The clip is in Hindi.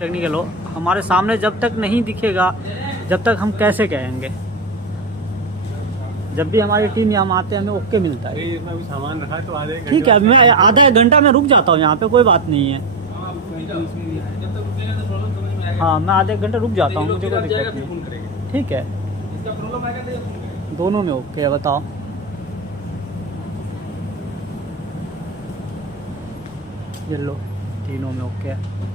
टेक्निकल हो, हमारे सामने जब तक नहीं दिखेगा जब तक हम कैसे कहेंगे। जब भी हमारी टीम यहाँ आते हैं हमें ओके मिलता है। इसमें भी सामान रखा है तो आधे ठीक है, मैं आधा एक घंटा में रुक जाता हूँ यहाँ पे, कोई बात नहीं है। हाँ, मैं आधे एक घंटा रुक जाता हूँ, मुझे कोई दिक्कत नहीं। ठीक है, दोनों में ओके है, बताओ। ये लो, तीनों में ओके है।